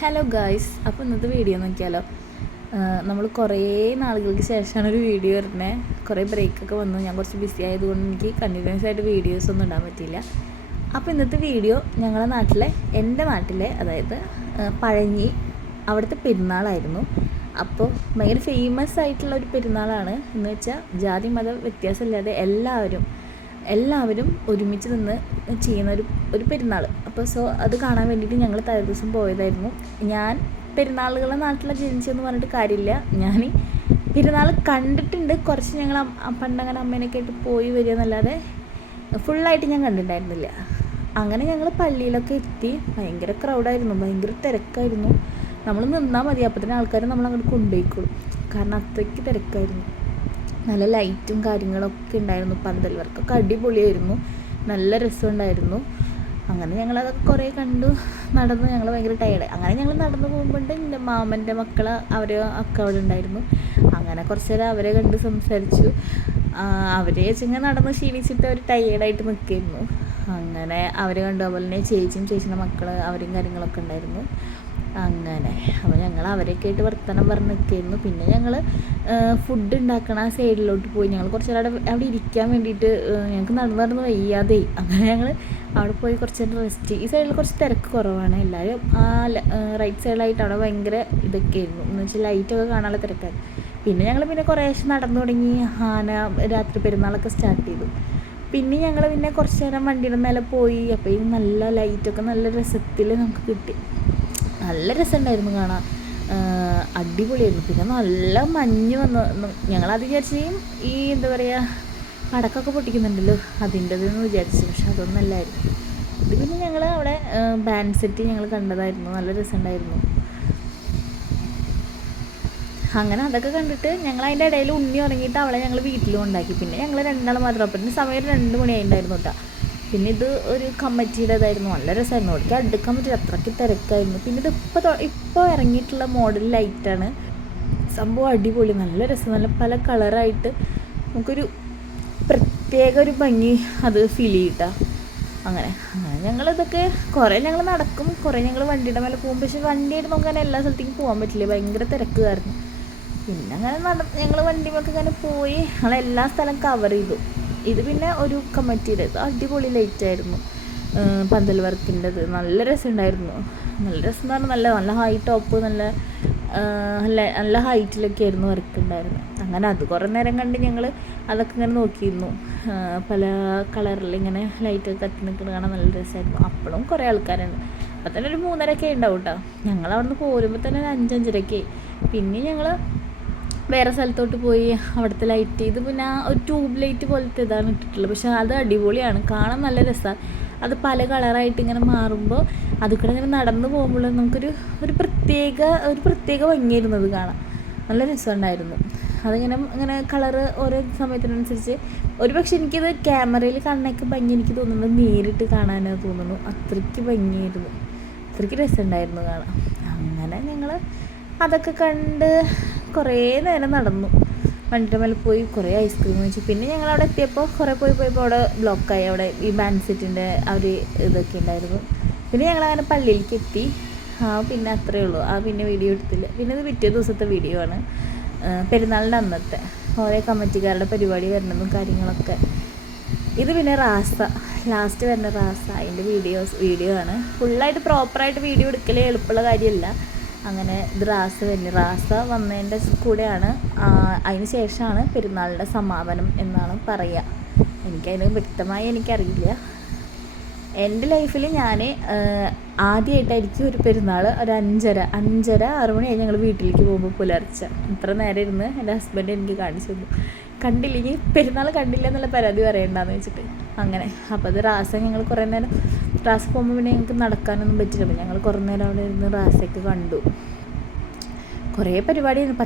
Hello guys, അപ്പോൾ ഇന്നത്തെ video നോക്കിയാലോ. നമ്മൾ കുറേ നാളുകൾക്ക് ശേഷമാണ് ഒരു വീഡിയോ വരുന്നത്. കുറേ ബ്രേക്കൊക്കെ വന്നു. ഞാൻ കുറച്ച് ബിസി ആയതുകൊണ്ട് എനിക്ക് കണ്ടിന്യൂസ് ആയിട്ട് വീഡിയോസ് ഒന്നും ഇടാൻ പറ്റിയില്ല. അപ്പോൾ ഇന്നത്തെ വീഡിയോ എൻ്റെ നാട്ടിലെ അതായത് പഴഞ്ഞി അവിടുത്തെ പെരുന്നാളായിരുന്നു. അപ്പോൾ ഭയങ്കര ഫേമസ് ആയിട്ടുള്ള ഒരു പെരുന്നാളാണ്. എന്ന് വെച്ചാൽ ജാതി മത വ്യത്യാസമില്ലാതെ എല്ലാവരും ഒരുമിച്ച് നിന്ന് ചെയ്യുന്ന ഒരു പെരുന്നാൾ. അപ്പോൾ അത് കാണാൻ വേണ്ടിയിട്ട് ഞങ്ങൾ തലേ ദിവസം പോയതായിരുന്നു. ഞാൻ പെരുന്നാളുകളെ നാട്ടിലെ ജനിച്ചെന്ന് പറഞ്ഞിട്ട് കാര്യമില്ല, ഞാൻ പെരുന്നാൾ കണ്ടിട്ടുണ്ട്. കുറച്ച് ഞങ്ങൾ പണ്ടങ്ങനെ അമ്മേനൊക്കെ ആയിട്ട് പോയി വരിക എന്നല്ലാതെ ഫുള്ളായിട്ട് ഞാൻ കണ്ടിട്ടുണ്ടായിരുന്നില്ല. അങ്ങനെ ഞങ്ങൾ പള്ളിയിലൊക്കെ എത്തി. ഭയങ്കര ക്രൗഡായിരുന്നു, ഭയങ്കര തിരക്കായിരുന്നു. നമ്മൾ നിന്നാൽ മതി, അപ്പോൾ തന്നെ ആൾക്കാർ നമ്മളങ്ങോട്ട് കൊണ്ടുപോയിക്കോളും. കാരണം അത്രയ്ക്ക് തിരക്കായിരുന്നു. നല്ല ലൈറ്റും കാര്യങ്ങളൊക്കെ ഉണ്ടായിരുന്നു. പന്തൽ വർക്കൊക്കെ അടിപൊളിയായിരുന്നു, നല്ല രസമുണ്ടായിരുന്നു. അങ്ങനെ ഞങ്ങളതൊക്കെ കുറേ കണ്ടു നടന്നു. ഞങ്ങൾ ഭയങ്കര ടയേർഡായി. അങ്ങനെ ഞങ്ങൾ നടന്നു പോകുമ്പോൾ എൻ്റെ മാമൻ്റെ മക്കൾ ഒക്കെ അവിടെ ഉണ്ടായിരുന്നു. അങ്ങനെ കുറച്ച് നേരം അവരെ കണ്ട് സംസാരിച്ചു. അവരെ വെച്ചിങ്ങനെ നടന്ന് ക്ഷീണിച്ചിട്ട് അവർ ടയേർഡായിട്ട് നിൽക്കുമായിരുന്നു. അങ്ങനെ അവരെ കണ്ടു. അതുപോലെ തന്നെ ചേച്ചിയുടെ മക്കൾ അവരും കാര്യങ്ങളൊക്കെ ഉണ്ടായിരുന്നു. അങ്ങനെ അപ്പോൾ ഞങ്ങൾ അവരെയൊക്കെ ആയിട്ട് വർത്തമാനം പറഞ്ഞ് നിൽക്കുകയായിരുന്നു. പിന്നെ ഞങ്ങൾ ഫുഡ് ഉണ്ടാക്കണ ആ സൈഡിലോട്ട് പോയി. ഞങ്ങൾ കുറച്ച് നേരം അവിടെ ഇരിക്കാൻ വേണ്ടിയിട്ട് ഞങ്ങൾക്ക് നടന്ന് വയ്യാതെ. അങ്ങനെ ഞങ്ങൾ അവിടെ പോയി കുറച്ച് നേരം റെസ്റ്റ്. ഈ സൈഡിൽ കുറച്ച് തിരക്ക് കുറവാണ്. എല്ലാവരും ആ റൈറ്റ് സൈഡിലായിട്ട് അവിടെ ഭയങ്കര ഇതൊക്കെ ആയിരുന്നു. എന്ന് വെച്ചാൽ ലൈറ്റൊക്കെ കാണാനുള്ള തിരക്കായിരുന്നു. പിന്നെ ഞങ്ങൾ കുറേശ്ശെ നടന്നു തുടങ്ങി. രാത്രി പെരുന്നാളൊക്കെ സ്റ്റാർട്ട് ചെയ്തു. പിന്നെ ഞങ്ങൾ കുറച്ച് നേരം വണ്ടിയുടെ മേലെ പോയി. അപ്പോൾ ഈ നല്ല ലൈറ്റൊക്കെ നല്ല രസത്തിൽ നമുക്ക് കിട്ടി. നല്ല രസമുണ്ടായിരുന്നു കാണാൻ, അടിപൊളിയായിരുന്നു. പിന്നെ നല്ല മഞ്ഞ് വന്നു. ഞങ്ങളത് വിചാരിച്ച് ഈ എന്താ പറയുക പടക്കമൊക്കെ പൊട്ടിക്കുന്നുണ്ടല്ലോ അതിൻ്റെതെന്ന് വിചാരിച്ചു. പക്ഷെ അതൊന്നും അല്ലായിരുന്നു. ഇത് പിന്നെ ഞങ്ങൾ അവിടെ ബാൻഡ് സെറ്റ് ഞങ്ങൾ കണ്ടതായിരുന്നു. നല്ല രസമുണ്ടായിരുന്നു. അങ്ങനെ അതൊക്കെ കണ്ടിട്ട് ഞങ്ങൾ അതിൻ്റെ ഇടയിൽ ഉണ്ണി ഉറങ്ങിയിട്ട് അവളെ ഞങ്ങൾ വീട്ടിലും ഉണ്ടാക്കി. പിന്നെ ഞങ്ങൾ രണ്ടാളും മാത്രം. അപ്പം സമയം 2 മണിയായിട്ടുണ്ടായിരുന്നു കേട്ടോ. പിന്നെ ഇത് ഒരു കമ്മിറ്റിയുടേതായിരുന്നു. നല്ല രസമായിരുന്നു. അവിടേക്ക് അടുക്കാൻ പറ്റില്ല, അത്രയ്ക്ക് തിരക്കായിരുന്നു. പിന്നെ ഇത് ഇപ്പോൾ ഇറങ്ങിയിട്ടുള്ള മോഡൽ ലൈറ്റാണ്. സംഭവം അടിപൊളി, നല്ല രസം. നല്ല പല കളറായിട്ട് നമുക്കൊരു പ്രത്യേക ഒരു ഭംഗി അത് ഫീൽ ചെയ്യട്ടാ. അങ്ങനെ ഞങ്ങളിതൊക്കെ കുറേ ഞങ്ങൾ നടക്കും, കുറേ ഞങ്ങൾ വണ്ടിയുടെ മേലെ പോകും. പക്ഷേ വണ്ടിയായിട്ട് നമുക്ക് അങ്ങനെ എല്ലാ സ്ഥലത്തേക്കും പോകാൻ പറ്റില്ല, ഭയങ്കര തിരക്കുകായിരുന്നു. പിന്നെ അങ്ങനെ ഞങ്ങൾ വണ്ടിമൊക്കെ ഇങ്ങനെ പോയി. ഞങ്ങളെല്ലാ സ്ഥലം കവർ ചെയ്തു. ഇത് പിന്നെ ഒരു കമ്മിറ്റിയുടെ അടിപൊളി ലൈറ്റായിരുന്നു. പന്തൽ വർക്കിൻ്റെത് നല്ല രസമുണ്ടായിരുന്നു. നല്ല രസം എന്ന് പറഞ്ഞാൽ നല്ല ഹൈ ടോപ്പ്, നല്ല ഹൈറ്റിലൊക്കെ ആയിരുന്നു വർക്ക് ഉണ്ടായിരുന്നത്. അങ്ങനെ അത് കുറേ നേരം കണ്ട് ഞങ്ങൾ അതൊക്കെ ഇങ്ങനെ നോക്കിയിരുന്നു. പല കളറിൽ ഇങ്ങനെ ലൈറ്റൊക്കെ കത്തി നിൽക്കുന്നത് കാണാൻ നല്ല രസമായിരുന്നു. അപ്പോഴും കുറേ ആൾക്കാരുണ്ട്. അപ്പം തന്നെ ഒരു 3:30 ഉണ്ടാവും കേട്ടോ. ഞങ്ങൾ അവിടെ നിന്ന് പോരുമ്പോൾ തന്നെ ഒരു 5-5:30. പിന്നെ ഞങ്ങൾ വേറെ സ്ഥലത്തോട്ട് പോയി. അവിടുത്തെ ലൈറ്റ് ഇത് പിന്നെ ഒരു ട്യൂബ് ലൈറ്റ് പോലത്തെ ഇതാണ് ഇട്ടിട്ടുള്ളത്. പക്ഷെ അത് അടിപൊളിയാണ്, കാണാൻ നല്ല രസമാണ്. അത് പല കളറായിട്ട് ഇങ്ങനെ മാറുമ്പോൾ അതുകൂടെ ഇങ്ങനെ നടന്നു പോകുമ്പോൾ നമുക്കൊരു പ്രത്യേക ഭംഗിയായിരുന്നു അത് കാണാൻ. നല്ല രസമുണ്ടായിരുന്നു. ഇങ്ങനെ കളറ് ഓരോ സമയത്തിനനുസരിച്ച്. പക്ഷെ എനിക്കിത് ക്യാമറയിൽ കാണാനൊക്കെ ഭംഗി എനിക്ക് തോന്നുന്നത് നേരിട്ട് കാണാനാണ് തോന്നുന്നു. അത്രയ്ക്ക് ഭംഗിയായിരുന്നു, അത്രയ്ക്ക് രസമുണ്ടായിരുന്നു കാണാൻ. അങ്ങനെ ഞങ്ങൾ അതൊക്കെ കണ്ട് കുറേ നേരം നടന്നു. വണ്ടിയുടെ മേലെ പോയി കുറേ ഐസ്ക്രീം കഴിച്ചു. പിന്നെ ഞങ്ങൾ അവിടെ എത്തിയപ്പോൾ കുറേ പോയപ്പോൾ അവിടെ ബ്ലോക്കായി. അവിടെ ഈ ബാൻഡ് സെറ്റിൻ്റെ ഇതൊക്കെ ഉണ്ടായിരുന്നു. പിന്നെ ഞങ്ങളങ്ങനെ പള്ളിയിലേക്ക് എത്തി. പിന്നെ അത്രയേ ഉള്ളൂ. പിന്നെ വീഡിയോ എടുത്തില്ല. പിന്നെ ഇത് പിറ്റേ ദിവസത്തെ വീഡിയോ ആണ്, പെരുന്നാളിൻ്റെ അന്നത്തെ ഓരോ കമ്മിറ്റിക്കാരുടെ പരിപാടി വരുന്നതും കാര്യങ്ങളൊക്കെ. ഇത് പിന്നെ ലാസ്റ്റ് വരുന്ന അതിൻ്റെ വീഡിയോ ആണ്. ഫുള്ളായിട്ട് പ്രോപ്പറായിട്ട് വീഡിയോ എടുക്കൽ എളുപ്പമുള്ള കാര്യമല്ല. അങ്ങനെ ഇത് റാസ വന്നതിൻ്റെ കൂടെയാണ്. അതിന് ശേഷമാണ് പെരുന്നാളിൻ്റെ സമാപനം എന്നാണ് പറയുക. എനിക്കതിന് വ്യക്തമായി എനിക്കറിയില്ല. എൻ്റെ ലൈഫിൽ ഞാൻ ആദ്യമായിട്ടായിരിക്കും ഒരു പെരുന്നാൾ ഒരു 5:30-6 മണിയായി ഞങ്ങൾ വീട്ടിലേക്ക് പോകുമ്പോൾ പുലർച്ചെ. ഇത്ര നേരം ഇരുന്ന് എൻ്റെ ഹസ്ബൻഡ് എനിക്ക് കാണിച്ചു തന്നു. കണ്ടില്ലെങ്കിൽ പെരുന്നാൾ കണ്ടില്ല എന്നുള്ള പരാതി പറയണ്ടെന്ന് വെച്ചിട്ട്. അങ്ങനെ അപ്പോൾ അത് ഞങ്ങൾ കുറേ നേരം പോകുമ്പോൾ പിന്നെ ഞങ്ങൾക്ക് നടക്കാനൊന്നും പറ്റില്ല. അപ്പോൾ ഞങ്ങൾ കുറേ നേരം അവിടെ ഇരുന്ന് റാസയൊക്കെ കണ്ടു. കുറേ പരിപാടിയായിരുന്നു.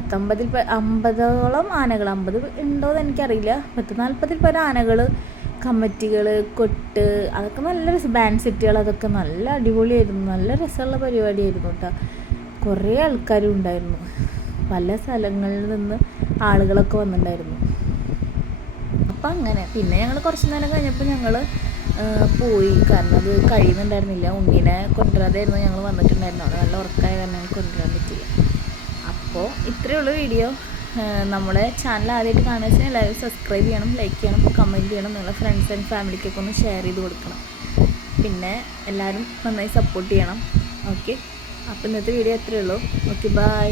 50ഓളം ആനകൾ, 50 ഉണ്ടോയെന്ന് എനിക്കറിയില്ല. 40-40 പേര് ആനകൾ, കമ്മിറ്റികൾ, കൊട്ട്, അതൊക്കെ നല്ല രസം. ബാൻഡ് സെറ്റുകൾ അതൊക്കെ നല്ല അടിപൊളിയായിരുന്നു. നല്ല രസമുള്ള പരിപാടിയായിരുന്നു കേട്ടോ. കുറേ ആൾക്കാരും ഉണ്ടായിരുന്നു. പല സ്ഥലങ്ങളിൽ നിന്ന് ആളുകളൊക്കെ വന്നിട്ടുണ്ടായിരുന്നു. അപ്പം അങ്ങനെ പിന്നെ ഞങ്ങൾ കുറച്ച് നേരം കഴിഞ്ഞപ്പോൾ ഞങ്ങൾ പോയി. കാരണം അത് കഴിയുന്നുണ്ടായിരുന്നില്ല. ഉണ്ണീനെ കൊണ്ടുവരാതായിരുന്നു ഞങ്ങൾ വന്നിട്ടുണ്ടായിരുന്നു. അവിടെ നല്ല ഉറക്കമായ കാരണം ഞങ്ങൾ കൊണ്ടുവരാൻ പറ്റില്ല. അപ്പോൾ ഇത്രയേ ഉള്ളൂ വീഡിയോ. നമ്മുടെ ചാനൽ ആദ്യമായിട്ട് കാണുക വെച്ചാൽ എല്ലാവരും സബ്സ്ക്രൈബ് ചെയ്യണം, ലൈക്ക് ചെയ്യണം, കമൻറ്റ് ചെയ്യണം, നിങ്ങളുടെ ഫ്രണ്ട്സ് ആൻഡ് ഫാമിലിക്കൊക്കെ ഒന്ന് ഷെയർ ചെയ്ത് കൊടുക്കണം. പിന്നെ എല്ലാവരും നന്നായി സപ്പോർട്ട് ചെയ്യണം. ഓക്കെ, അപ്പോൾ ഇന്നത്തെ വീഡിയോ ഇത്രയേ ഉള്ളൂ. Okay, by.